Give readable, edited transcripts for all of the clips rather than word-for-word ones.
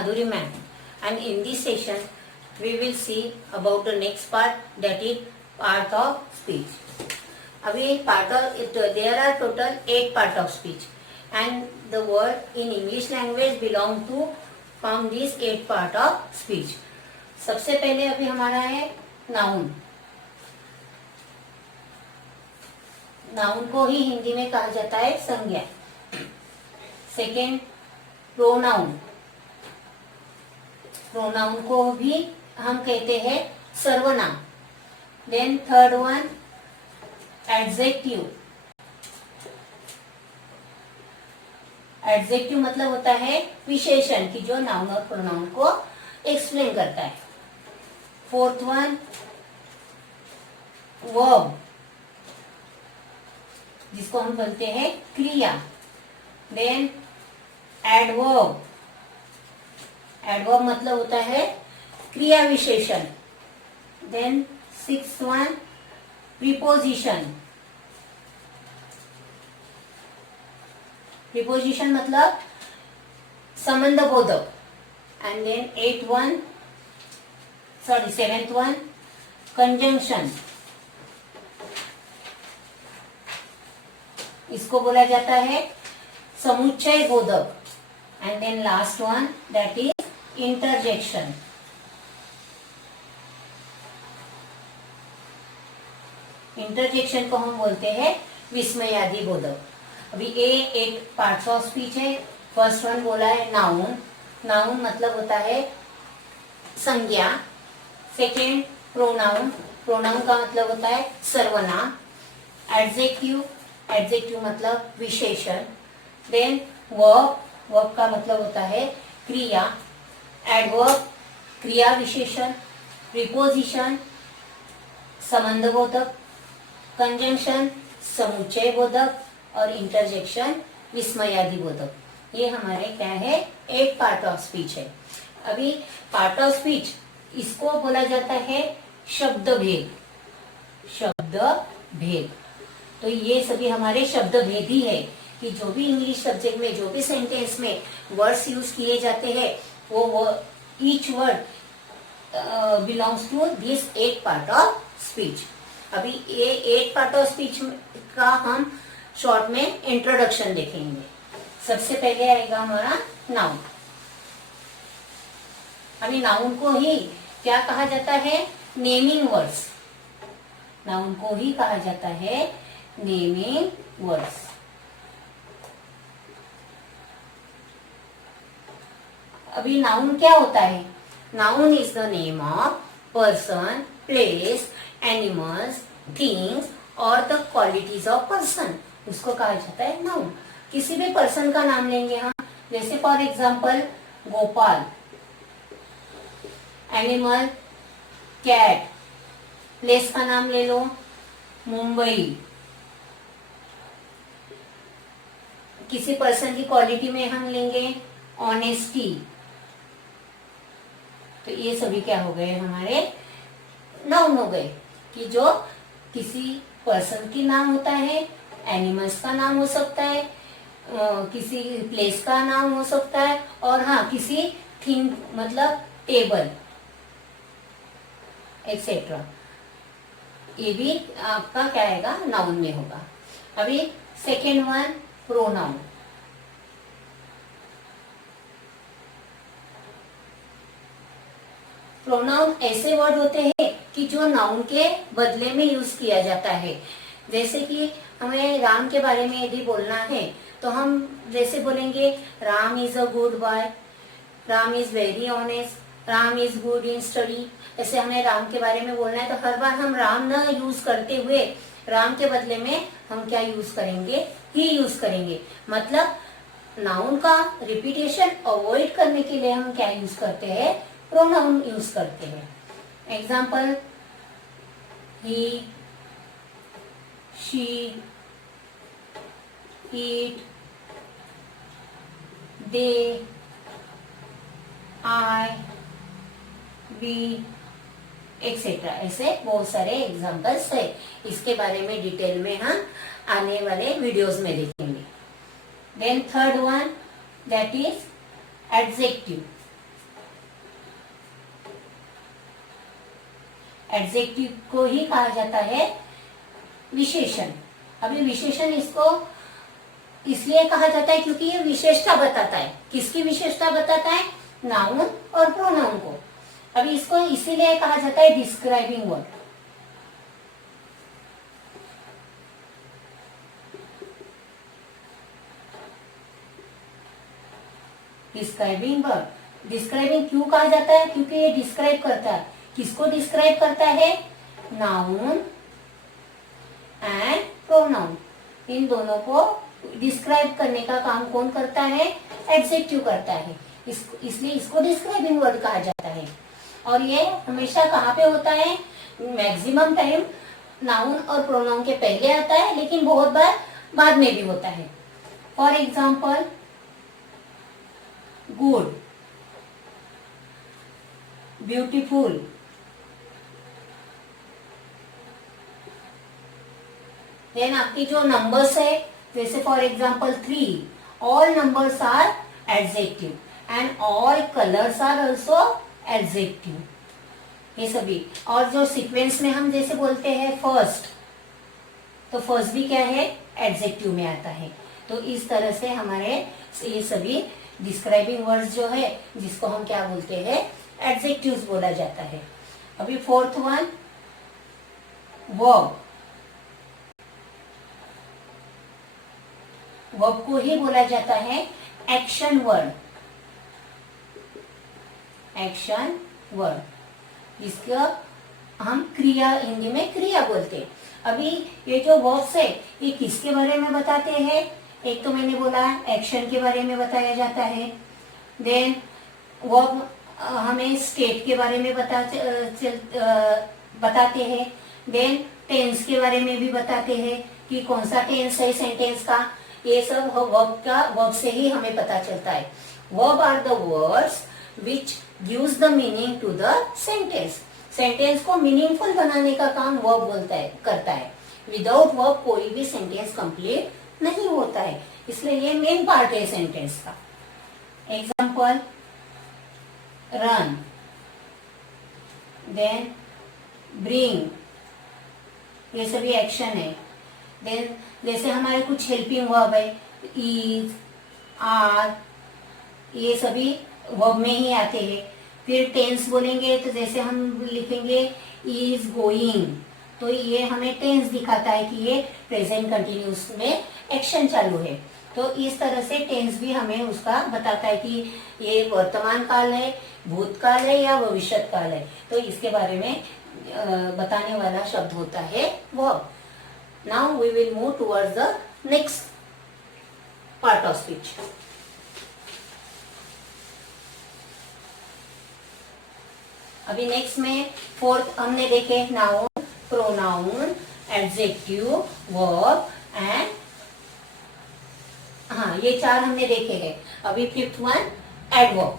Madhuri ma'am, and in this session we will see about the next part, that is part of speech. अभी part of there are total 8 part of speech, and the word in English language belong to from these 8 part of speech. सबसे पहले अभी हमारा है noun. Noun को ही हिंदी में कहा जाता है संज्ञा. Second pronoun. प्रोनाउन को भी हम कहते हैं सर्वनाम. Then third one adjective. Adjective मतलब होता है विशेषण की जो नाउन और प्रोनाउन को एक्सप्लेन करता है. फोर्थ वन वर्ब, जिसको हम बोलते हैं क्रिया. Then adverb. एडवर्ब मतलब होता है क्रिया विशेषण. Then sixth one preposition. Preposition मतलब संबंध बोधक. And then seventh one conjunction. इसको बोला जाता है समुच्चय बोधक. And then last one that is interjection. Interjection को हम बोलते हैं विस्मयादि बोधक. अभी ये एक पार्ट्स ऑफ स्पीच है. फर्स्ट वन बोला है नाउन. नाउन मतलब होता है संज्ञा. Second pronoun. प्रोनाउन का मतलब होता है सर्वनाम. एडजेक्टिव. एडजेक्टिव मतलब विशेषण. Then verb. वर्ब का मतलब होता है क्रिया. एडवर्ब क्रिया विशेषण. प्रीपोजिशन संबंधबोधक. कंजंक्शन समुच्चय बोधक. और इंटरजेक्शन विस्मयादि बोधक. ये हमारे क्या है, एक पार्ट ऑफ स्पीच है. अभी पार्ट ऑफ स्पीच इसको बोला जाता है शब्द भेद. शब्द भेद. तो ये सभी हमारे शब्द भेद ही है कि जो भी इंग्लिश सब्जेक्ट में जो भी सेंटेंस में वर्ड्स यूज किए जाते हैं वो each word belongs to this 8 part of speech. अभी ये 8 पार्ट ऑफ स्पीच का हम शॉर्ट में इंट्रोडक्शन देखेंगे. सबसे पहले आएगा हमारा नाउन. अभी नाउन को ही क्या कहा जाता है, नेमिंग वर्ड्स. नाउन को ही कहा जाता है नेमिंग वर्ड्स. अभी नाउन क्या होता है. Noun is the name of person, place, animals, things और द क्वालिटीज ऑफ पर्सन. उसको कहा जाता है नाउन. किसी भी पर्सन का नाम लेंगे हम, जैसे for example Gopal. Animal cat. Place का नाम ले लो मुंबई. किसी पर्सन की क्वालिटी में हम लेंगे ऑनेस्टी. तो ये सभी क्या हो गए, हमारे नाउन हो गए कि जो किसी पर्सन की नाम होता है, एनिमल्स का नाम हो सकता है, किसी प्लेस का नाम हो सकता है, और हाँ किसी थिंग मतलब टेबल एक्सेट्रा. ये भी आपका क्या आएगा, नाउन में होगा. अभी सेकेंड वन प्रोनाउन. प्रोनाउन ऐसे वर्ड होते हैं कि जो नाउन के बदले में यूज किया जाता है. जैसे कि हमें राम के बारे में यदि बोलना है तो हम जैसे बोलेंगे Ram is a good boy, Ram is very honest, Ram is good in study. ऐसे हमें राम के बारे में बोलना है तो हर बार हम राम न यूज करते हुए राम के बदले में हम क्या यूज करेंगे, ही यूज करेंगे. मतलब नाउन का रिपीटेशन अवॉइड करने के लिए हम क्या यूज करते हैं, प्रोनाउन यूज करते हैं. Example he, she, it, they, I, we etcetera. ऐसे बहुत सारे एग्जाम्पल्स है. इसके बारे में डिटेल में हम आने वाले वीडियोस में देखेंगे. Then third one that is adjective. Adjective को ही कहा जाता है विशेषण। अभी विशेषण इसको इसलिए कहा जाता है क्योंकि ये विशेषता बताता है। किसकी विशेषता बताता है? नाउन और प्रोनाउन को। अभी इसको इसीलिए कहा जाता है describing word. Describing word. Describing क्यों कहा जाता है? क्योंकि ये डिस्क्राइब करता है। किसको डिस्क्राइब करता है? नाउन एंड प्रोनाउन, इन दोनों को डिस्क्राइब करने का काम कौन करता है? एडजेक्टिव करता है। इसलिए इसको डिस्क्राइबिंग वर्ड कहा जाता है। और ये हमेशा कहाँ पे होता है? मैक्सिमम टाइम नाउन और प्रोनाउन के पहले आता है, लेकिन बहुत बार बाद में भी होता है। For example, good, beautiful, then आपकी जो नंबर्स है, जैसे for example 3, all numbers are adjective and all colours are also adjective, ये सभी। और जो सीक्वेंस में हम जैसे बोलते हैं फर्स्ट, तो फर्स्ट भी क्या है? एडजेक्टिव में आता है। तो इस तरह से हमारे ये सभी डिस्क्राइबिंग वर्ड्स जो है, जिसको हम क्या बोलते हैं? एडजेक्टिव्स बोला जाता है। अभी फोर्थ वन, वर्ब। वर्ब को ही बोला जाता है एक्शन वर्ड। एक्शन वर्ड, जिसका हम क्रिया, हिंदी में क्रिया बोलते हैं। अभी ये जो वर्ब्स है, ये किसके बारे में बताते हैं? एक तो मैंने बोला एक्शन के बारे में बताया जाता है। देन वर्ब हमें स्टेट के बारे में बताते हैं। देन टेंस के बारे में भी बताते हैं कि कौन सा टेंस है सेंटेंस का। ये सब वर्ब से ही हमें पता चलता है। Verb are the words which gives the meaning to the sentence. Sentence को मीनिंगफुल बनाने का काम वर्ब करता है। विदाउट वर्ब कोई भी सेंटेंस कंप्लीट नहीं होता है, इसलिए ये मेन पार्ट है सेंटेंस का। एग्जाम्पल, रन, देन ब्रिंग, ये सभी एक्शन है। देन जैसे हमारे कुछ हेल्पिंग वर्ब है, इज, आर, ये सभी वर्ब में ही आते हैं। फिर टेंस बोलेंगे तो जैसे हम लिखेंगे इज गोइंग, तो ये हमें टेंस दिखाता है कि ये प्रेजेंट कंटिन्यूस में एक्शन चालू है। तो इस तरह से टेंस भी हमें उसका बताता है कि ये वर्तमान काल है, भूतकाल है या भविष्य काल है। तो इसके बारे में बताने वाला शब्द होता है verb. Now we will move towards the next part of speech. अभी नेक्स्ट में फोर्थ हमने देखे noun, pronoun, adjective, verb and, हाँ ये 4 हमने देखे हैं। अभी फिफ्थ वन, एडवर्ब।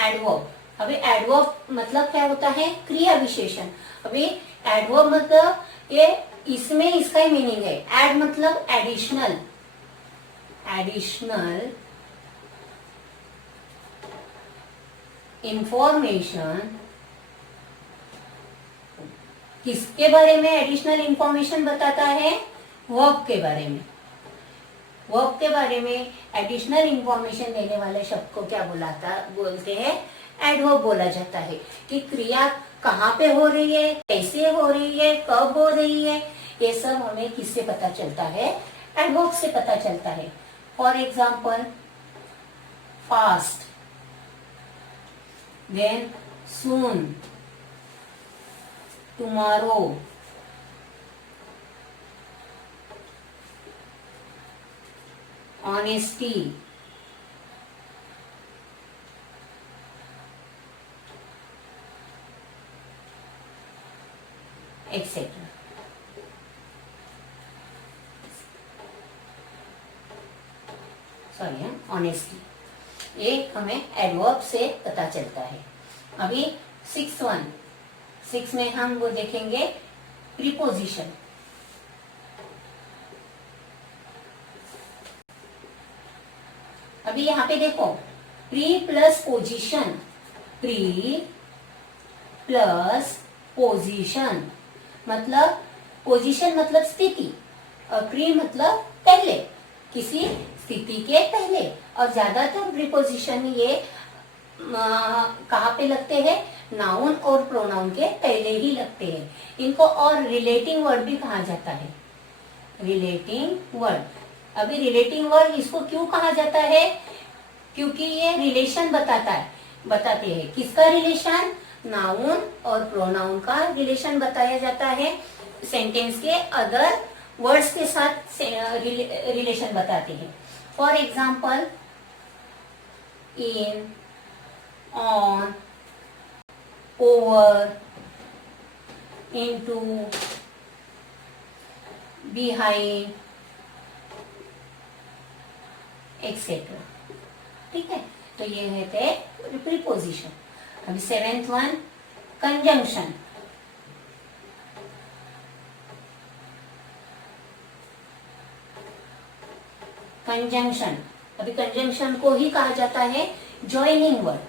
एडवर्ब, अभी एडवर्ब मतलब क्या होता है? क्रिया विशेषण। अभी एडवर्ब मतलब ये, इसमें इसका ही मीनिंग है। एड मतलब एडिशनल, एडिशनल इंफॉर्मेशन। किसके बारे में एडिशनल इंफॉर्मेशन बताता है? वर्ब के बारे में। वर्ब के बारे में एडिशनल इंफॉर्मेशन देने वाले शब्द को क्या बोलते हैं? एडवर्ब बोला जाता है। कि क्रिया कहाँ पे हो रही है, कैसे हो रही है, कब हो रही है, ये सब हमें किससे पता चलता है? एडवर्ब से पता चलता है। For example, fast, then soon, tomorrow, honesty, etcetera. Sorry, honesty, ये हमें एडवर्ब से पता चलता है। अभी 6 में हम वो देखेंगे प्रीपोजिशन। अभी यहाँ पे देखो, pre plus position, pre plus position मतलब पोजीशन मतलब स्थिति, और प्री मतलब पहले, किसी स्थिति के पहले। और ज्यादातर प्रीपोजिशन ये कहाँ पे लगते हैं, नाउन और प्रोनाउन के पहले ही लगते हैं। इनको और रिलेटिंग वर्ड भी कहा जाता है, रिलेटिंग वर्ड। अभी रिलेटिंग वर्ड इसको क्यों कहा जाता है, क्योंकि ये रिलेशन बताते हैं। किसका रिलेशन, नाउन और प्रोनाउन का रिलेशन बताया जाता है। सेंटेंस के अदर वर्ड्स के साथ रिलेशन बताते हैं। For example, in, on, over, into, behind, etcetera. ठीक है, तो ये है प्रीपोजिशन। अभी 7th वन, कंजंक्शन। कंजंक्शन, अभी कंजंक्शन को ही कहा जाता है जॉइनिंग वर्ड।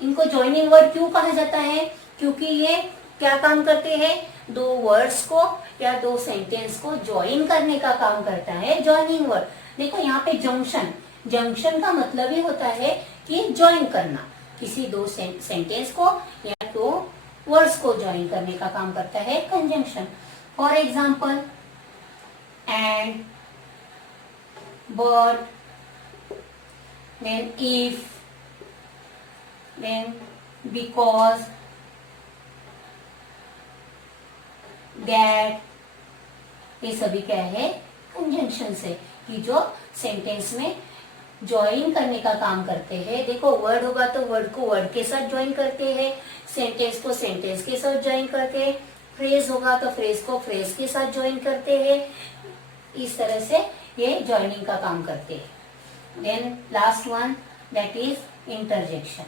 इनको जॉइनिंग वर्ड क्यों कहा जाता है, क्योंकि ये क्या काम करते हैं, दो वर्ड्स को या दो सेंटेंस को ज्वाइन करने का काम करता है जॉइनिंग वर्ड। देखो यहाँ पे जंक्शन, जंक्शन का मतलब ही होता है कि ज्वाइन करना, किसी दो सेंटेंस को या दो वर्ड्स को ज्वाइन करने का काम करता है conjunction. For example, and, but, then if, then because, that, ये सभी क्या है, कंजंक्शन है कि जो सेंटेंस में ज्वाइन करने का काम करते हैं। देखो, वर्ड होगा तो वर्ड को वर्ड के साथ ज्वाइन करते हैं, सेंटेंस को सेंटेंस के साथ ज्वाइन करते हैं, फ्रेज होगा तो फ्रेज को फ्रेज के साथ ज्वाइन करते हैं। इस तरह से ये ज्वाइनिंग का काम करते हैं। Then last one, that is interjection.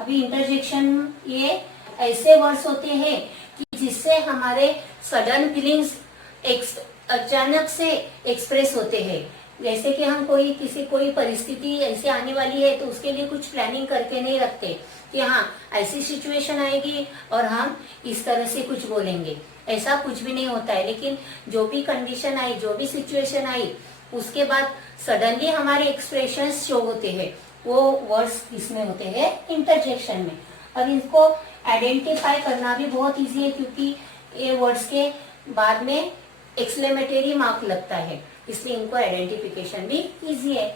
अभी इंटरजेक्शन ये ऐसे वर्ड्स होते हैं कि जिससे हमारे सडन फीलिंग्स अचानक से एक्सप्रेस होते हैं। जैसे कि हम कोई परिस्थिति ऐसी आने वाली है तो उसके लिए कुछ प्लानिंग करके नहीं रखते कि हाँ ऐसी सिचुएशन आएगी और हम इस तरह से कुछ बोलेंगे, ऐसा कुछ भी नहीं होता है। लेकिन जो भी कंडीशन आई, जो भी सिचुएशन आई, उसके बाद सडनली हमारे एक्सप्रेशंस शो होते हैं, वो वर्ड्स इसमें होते हैं इंटरजेक्शन में। और इनको आइडेंटिफाई करना भी बहुत इजी है, क्योंकि ये वर्ड्स के बाद में एक्सक्लेमेटरी मार्क लगता है, इसलिए इनको आइडेंटिफिकेशन भी इजी है।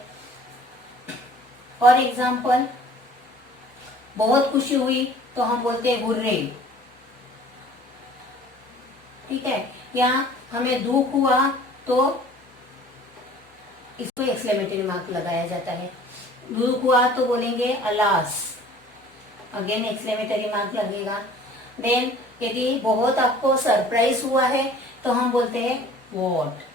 फॉर एग्जाम्पल, बहुत खुशी हुई तो हम बोलते हैं हुर्रे, ठीक है। या हमें दुख हुआ तो इसको एक्सक्लेमेटरी मार्क लगाया जाता है। दुख हुआ तो बोलेंगे अलास, अगेन एक्सक्लेमेटरी मार्क लगेगा। देन यदि बहुत आपको सरप्राइज हुआ है तो हम बोलते हैं व्हाट।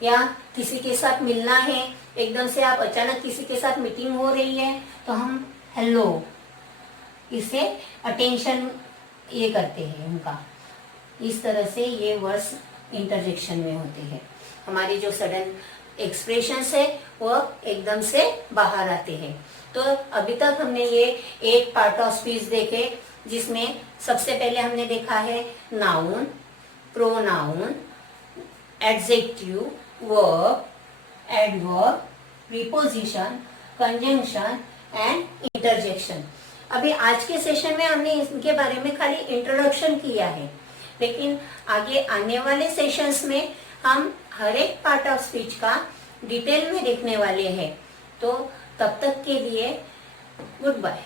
या किसी के साथ मिलना है, एकदम से आप अचानक किसी के साथ मीटिंग हो रही है तो हम हेलो, इसे अटेंशन ये करते हैं उनका। इस तरह से ये वर्ड्स इंटरजेक्शन में होते हैं। हमारी जो सडन एक्सप्रेशंस है वो एकदम से बाहर आते हैं। तो अभी तक हमने ये 8 पार्ट ऑफ स्पीच देखे, जिसमें सबसे पहले हमने देखा है noun, pronoun, adjective, verb, adverb, preposition, conjunction and interjection. अभी आज के सेशन में हमने इनके बारे में खाली इंट्रोडक्शन किया है, लेकिन आगे आने वाले सेशंस में हम हर एक पार्ट ऑफ स्पीच का डिटेल में देखने वाले हैं। तो तब तक के लिए गुड बाय।